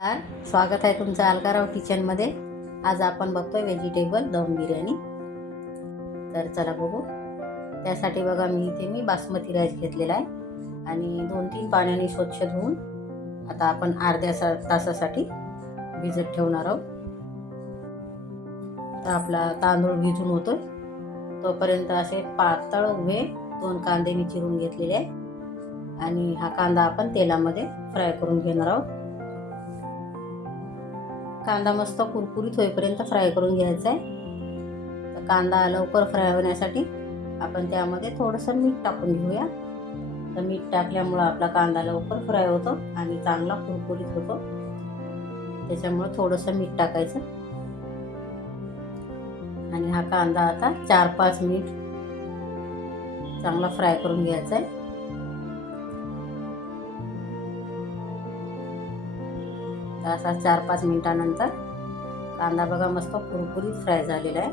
स्वागत आहे तुमचं अलकाराव किचनमध्ये. आज आपण बघतोय व्हेजिटेबल दम बिर्याणी. तर चला बघू. त्यासाठी बघा मी बासमती राईस घेतलेला आहे आणि 2-3 पाण्याने स्वच्छ धुवून आता आपण अर्ध्या तासासाठी भिजत ठेवणार आहोत. तर आपला तांदूळ भिजून होतोय तोपर्यंत असे पातळ उभे 2 कांदे मी चिरून घेतलेले आहे आणि हा कांदा आपण तेलामध्ये फ्राय करून घेणार आहोत. कांदा मस्त कुरकुरीत होईपर्यंत फ्राय करून घ्यायचा आहे. तर कांदा लवकर फ्राय होण्यासाठी आपण त्यामध्ये थोडंसं मीठ टाकून घेऊया. तर मीठ टाकल्यामुळं आपला कांदा लवकर फ्राय होतो आणि चांगला कुरकुरीत होतो. त्याच्यामुळं थोडंसं मीठ टाकायचं आणि हा कांदा आता 4-5 मिनिट चांगला फ्राय करून घ्यायचा आहे. असा 4-5 मिनिटानंतर कांदा बघा मस्त कुरकुरीत फ्राय झालेला आहे.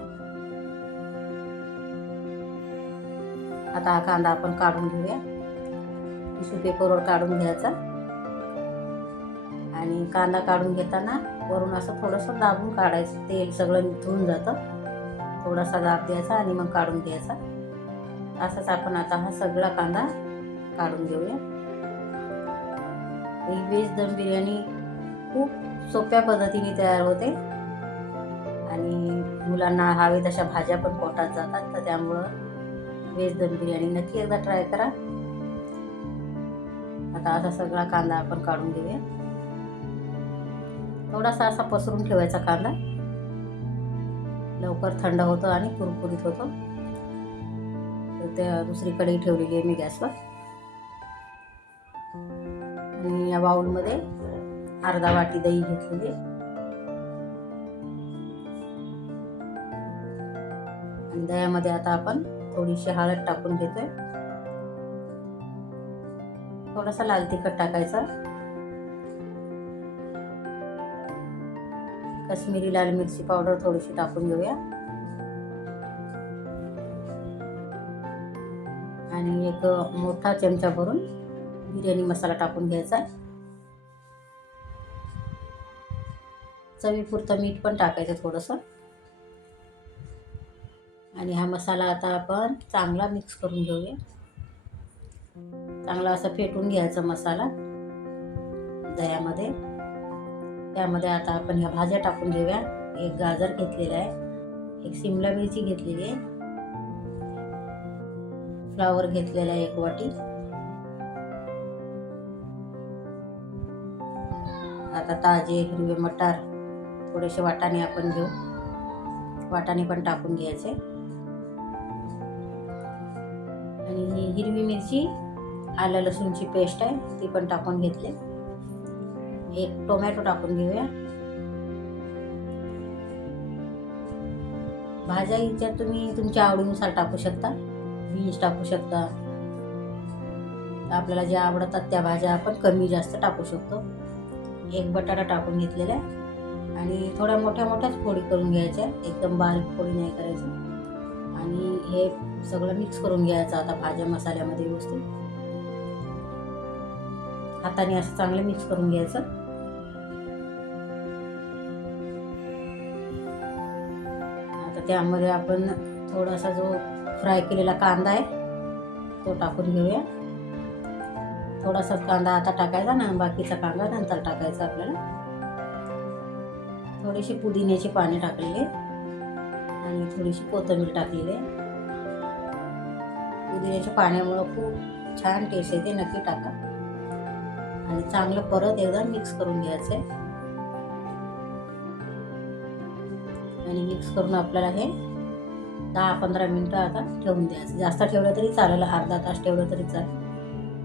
आता हा कांदा आपण काढून घेऊया. टिश्यू पेपरवर काढून घ्यायचा आणि कांदा काढून घेताना वरून असं थोडंसं दाबून काढायचं. तेल सगळं निथळून जातं. थोडासा दाब द्यायचा आणि मग काढून घ्यायचा. असंच आपण आता हा सगळा कांदा काढून घेऊया. ही व्हेज दम बिर्याणी खूप सोप्या पद्धतीने तयार होते आणि मुलांना हवे तशा भाज्या पण पोटात जातात. तर त्यामुळं व्हेज दम बिर्याणी नक्की एकदा ट्राय करा. आता असा सगळा कांदा आपण काढून घेऊया. थोडासा असा पसरून ठेवायचा कांदा. लवकर थंड होतो आणि कुरकुरीत होतो. तर त्या दुसरी कढई ठेवलेली आहे मी गॅसवर आणि या बाउलमध्ये अर्धा वाटी दही घेतलेली आणि दह्यामध्ये आता आपण थोडीशी हळद टाकून घेतोय. थोडासा लाल तिखट टाकायचा. काश्मीरी लाल मिरची पावडर थोडीशी टाकून घेऊया आणि एक मोठा चमचा भरून बिर्याणी मसाला टाकून घ्यायचा. चवीपुरतं मीठ पण टाकायचं थोडंसं आणि हा मसाला आता आपण चांगला मिक्स करून घेऊया. चांगला असं फेटून घ्यायचा मसाला दह्यामध्ये. त्यामध्ये आता आपण ह्या भाज्या टाकून घेऊया. एक गाजर घेतलेला आहे, एक शिमला मिरची घेतलेली आहे, फ्लावर घेतलेला आहे 1 वाटी. आता ताजे हिरवे मटार थोडेसे वाटाणे आपण घेऊ. वाटाणे पण टाकून घ्यायचे आणि ही हिरवी मिरची आलं लसूणची पेस्ट आहे ती पण टाकून घेतली. एक टोमॅटो टाकून घेऊया. भाज्या इथे तुम्ही तुमच्या आवडीनुसार टाकू शकता. बीन्स टाकू शकता. आपल्याला ज्या आवडतात त्या भाज्या आपण कमी जास्त टाकू शकतो. एक बटाटा टाकून घेतलेला आहे आणि थोड्या मोठ्याच फोडी करून घ्यायच्या. एकदम बारीक फोडी नाही करायची आणि हे सगळं मिक्स करून घ्यायचं आता भाज्या मसाल्यामध्ये व्यवस्थित. हाताने असं चांगलं मिक्स करून घ्यायचं. आता त्यामध्ये आपण थोडासा जो फ्राय केलेला कांदा आहे तो टाकून घेऊया. थोडासा कांदा आता टाकायचा ना, बाकीचा कांदा नंतर टाकायचा आपल्याला. थोडीशी पुदिन्याची पाने टाकलेली आणि थोडीशी कोथिंबीर टाकलेली आहे. पुदिन्याच्या पाण्यामुळं खूप छान टेस्ट येते. नक्की टाका आणि चांगलं परत एकदा मिक्स करून घ्यायचं आहे आणि मिक्स करून आपल्याला हे 10-15 मिनिटं आता ठेवून द्यायचं. जास्त ठेवलं तरी चालेल, अर्धा तास ठेवलं तरी चालेल,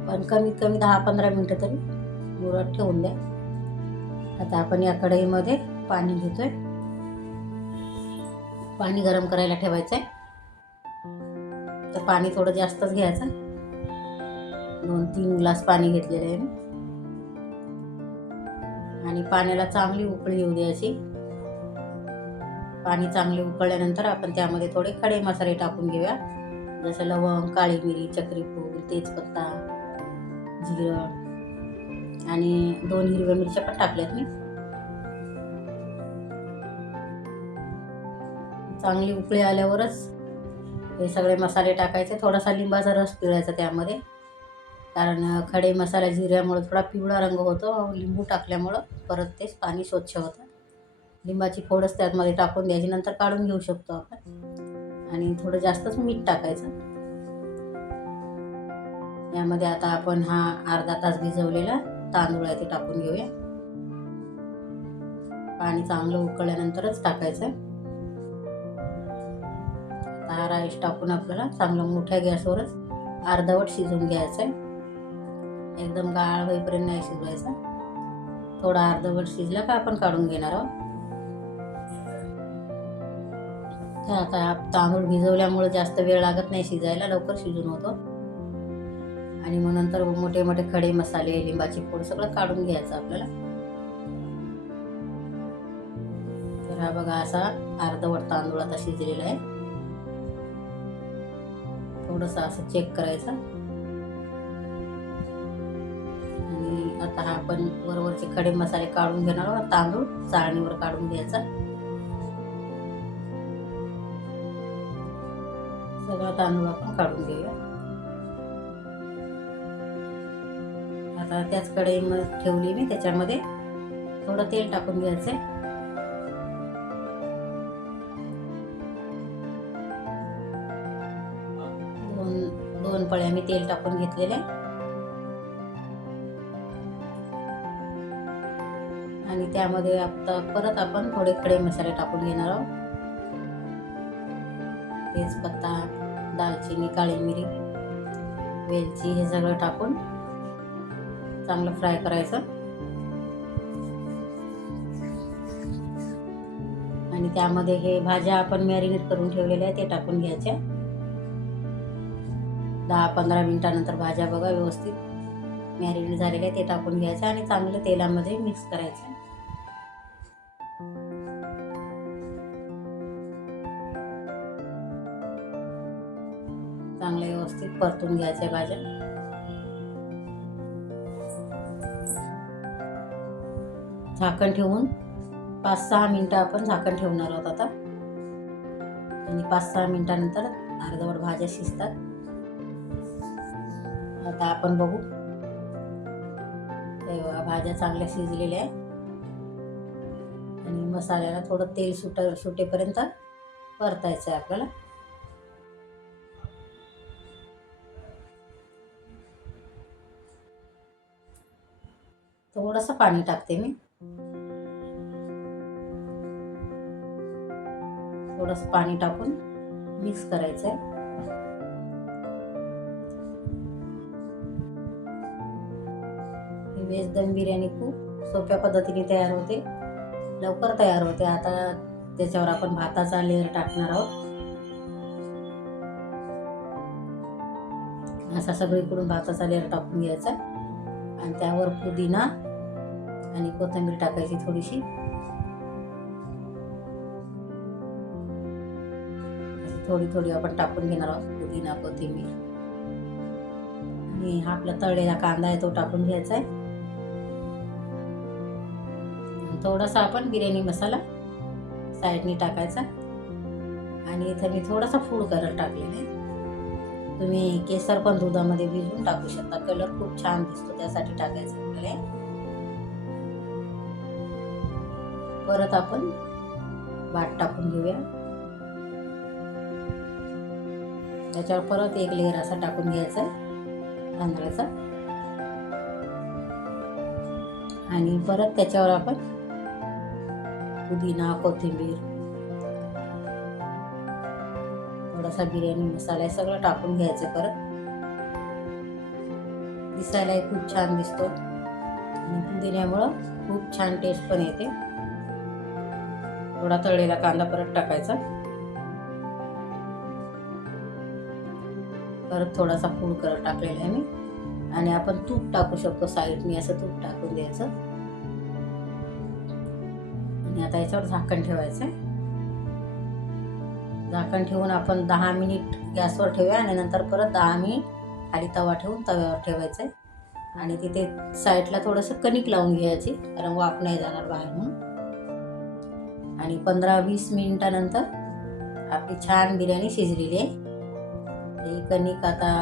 पण कमीत कमी 10-15 मिनिटं तरी मुरत ठेवून द्या. आता आपण या कढईमध्ये पाणी घेतोय. पाणी गरम करायला ठेवायचं आहे. तर पाणी थोडं जास्तच घ्यायचं. 2-3 ग्लास पाणी घेतलेलं आहे मी आणि पाण्याला चांगली उकळी येऊ द्यायची. पाणी चांगले उकळल्यानंतर आपण त्यामध्ये थोडे खडे मसाले टाकून घेऊया. जसं लवंग, काळी मिरी, चक्रीफूल, तेजपत्ता, जिरं आणि 2 हिरव्या मिरच्या पण टाकल्यात मी. चांगली उकळी आल्यावरच हे सगळे मसाले टाकायचे. थोडासा लिंबाचा रस पिळायचा त्यामध्ये, कारण खडे मसाला जिऱ्यामुळे थोडा पिवळा रंग होतो. लिंबू टाकल्यामुळं परत ते पाणी स्वच्छ होतं. लिंबाची फोडच त्यामध्ये टाकून द्यायची, नंतर काढून घेऊ शकतो आपण. आणि थोडं जास्तच मीठ टाकायचं. यामध्ये आता आपण हा अर्धा तास भिजवलेला तांदूळ आहे ते टाकून घेऊया. पाणी चांगलं उकळल्यानंतरच टाकायचं. हा राईस टाकून आपल्याला चांगलं मोठ्या गॅसवरच अर्धवट शिजवून घ्यायचं आहे. एकदम गाळ होईपर्यंत नाही शिजवायचा. थोडा अर्धवट शिजला का आपण काढून घेणार आहोत. तर आता तांदूळ भिजवल्यामुळे जास्त वेळ लागत नाही शिजायला, लवकर शिजून होतो. आणि मग नंतर मोठे मोठे खडे मसाले, लिंबाची फोड सगळं काढून घ्यायचं आपल्याला. तर हा बघा असा अर्धवट तांदूळ आता शिजलेला आहे. थोडंसं असं चेक करायचं. आणि आता हा आपण वरवरचे खडे मसाले काढून घेणार आहोत. तांदूळ चाळणीवर काढून घ्यायचा. सगळं तांदूळ आपण काढून घेऊया. आता त्याच कढई ठेवली मी, त्याच्यामध्ये थोडं तेल टाकून घ्यायचंय. दोन पळ्या मी तेल टाकून घेतलेले. आणि त्यामध्ये आता परत आपण थोडे खडे मसाले टाकून घेणार आहोत. तेजपत्ता, दालचिनी, काळी मिरी, वेलची हे सगळं टाकून चांगलं फ्राय करायचं. आणि त्यामध्ये हे भाज्या आपण मॅरिनेट करून ठेवलेल्या आहे ते टाकून घ्यायच्या. 10-15 मिनिटानंतर भाज्या बघा व्यवस्थित मॅरिनेट झालेल्या आहे ते टाकून घ्यायचं आणि चांगलं तेलामध्ये मिक्स करायचं. चांगलं व्यवस्थित परतून घ्यायच्या भाज्या. झाकण ठेवून 5-6 मिनिटं आपण झाकण ठेवणार आहोत आता. आणि 5-6 मिनिटानंतर अर्धवट भाज्या शिजतात. आता आपण बघू. तेव्हा भाज्या चांगल्या शिजलेल्या आहेत. आणि मसाल्याला थोडं तेल सुटेपर्यंत परतायचं आहे आपल्याला. थोडंसं पाणी टाकते मी. थोडंसं पाणी टाकून मिक्स करायचं आहे. ही व्हेज दम बिर्याणी खूप सोप्या पद्धतीने तयार होते, लवकर तयार होते. आता त्याच्यावर आपण भाताचा लेयर टाकणार आहोत. असा सगळीकडून भाताचा लेयर टाकून घ्यायचा. आणि त्यावर पुदिना आणि कोथिंबीर टाकायची थोडीशी. थोडी थोडी आपण टाकून घेणार आहोत पुदिना, कोथिंबीर. आणि हा आपला तळलेला कांदा आहे तो टाकून घ्यायचा आहे. थोडासा आपण बिर्याणी मसाला साईडनी टाकायचा. आणि इथे मी थोडासा फूड कलर टाकलेला आहे. तुम्ही केसर पण दुधामध्ये भिजवून टाकू शकता, कलर खूप छान दिसतो, त्यासाठी टाकायचं आपल्याला. परत आपण भात टाकून घेऊया. त्याच्यावर परत एक लेयर असा टाकून घ्यायचा तांदळाचा. आणि परत त्याच्यावर आपण पुदिना, कोथिंबीर, थोडासा बिर्याणी मसाला सगळं टाकून घ्यायचं. परत दिसायला खूप छान दिसतो आणि पुदिन्यामुळं खूप छान टेस्ट पण येते. थोडा तळलेला कांदा परत टाकायचा. परत थोडासा फूड कलर टाकलेला आहे मी. आणि आपण तूप टाकू शकतो साईडनी, असं तूप टाकून द्यायचं. आणि आता याच्यावर झाकण ठेवायचं. झाकण ठेवून आपण 10 मिनिट गॅसवर ठेवूया. आणि नंतर परत 10 मिनिट खाली तवा ठेवून तव्यावर ठेवायचं. आणि तिथे साईडला थोडंसं कणिक लावून घ्यायची, कारण वाफ नाही जाणार बाहेर म्हणून. आणि 15-20 मिनिटानंतर आपली छान बिर्याणी शिजलेली आहे. ही कणिक आता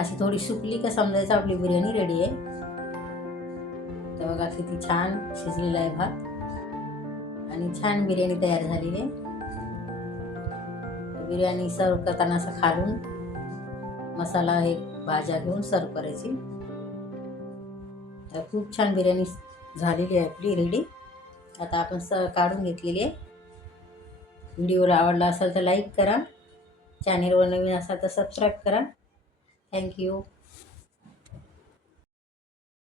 अशी थोडी सुकली का समजायचं आपली बिर्याणी रेडी आहे. तर बघा किती छान शिजलेला आहे भात आणि छान बिर्याणी तयार झालेली आहे. बिर्याणी सर्व करताना असं खालून मसाला हे भाज्या घेऊन सर्व करायची. तर खूप छान बिर्याणी झालेली आहे आपली रेडी. आता आपण काढून घेतलेली आहे. व्हिडिओ आवडला असेल तर लाईक करा, चॅनेलवर नवीन असाल तर सबस्क्राईब करा. थँक्यू.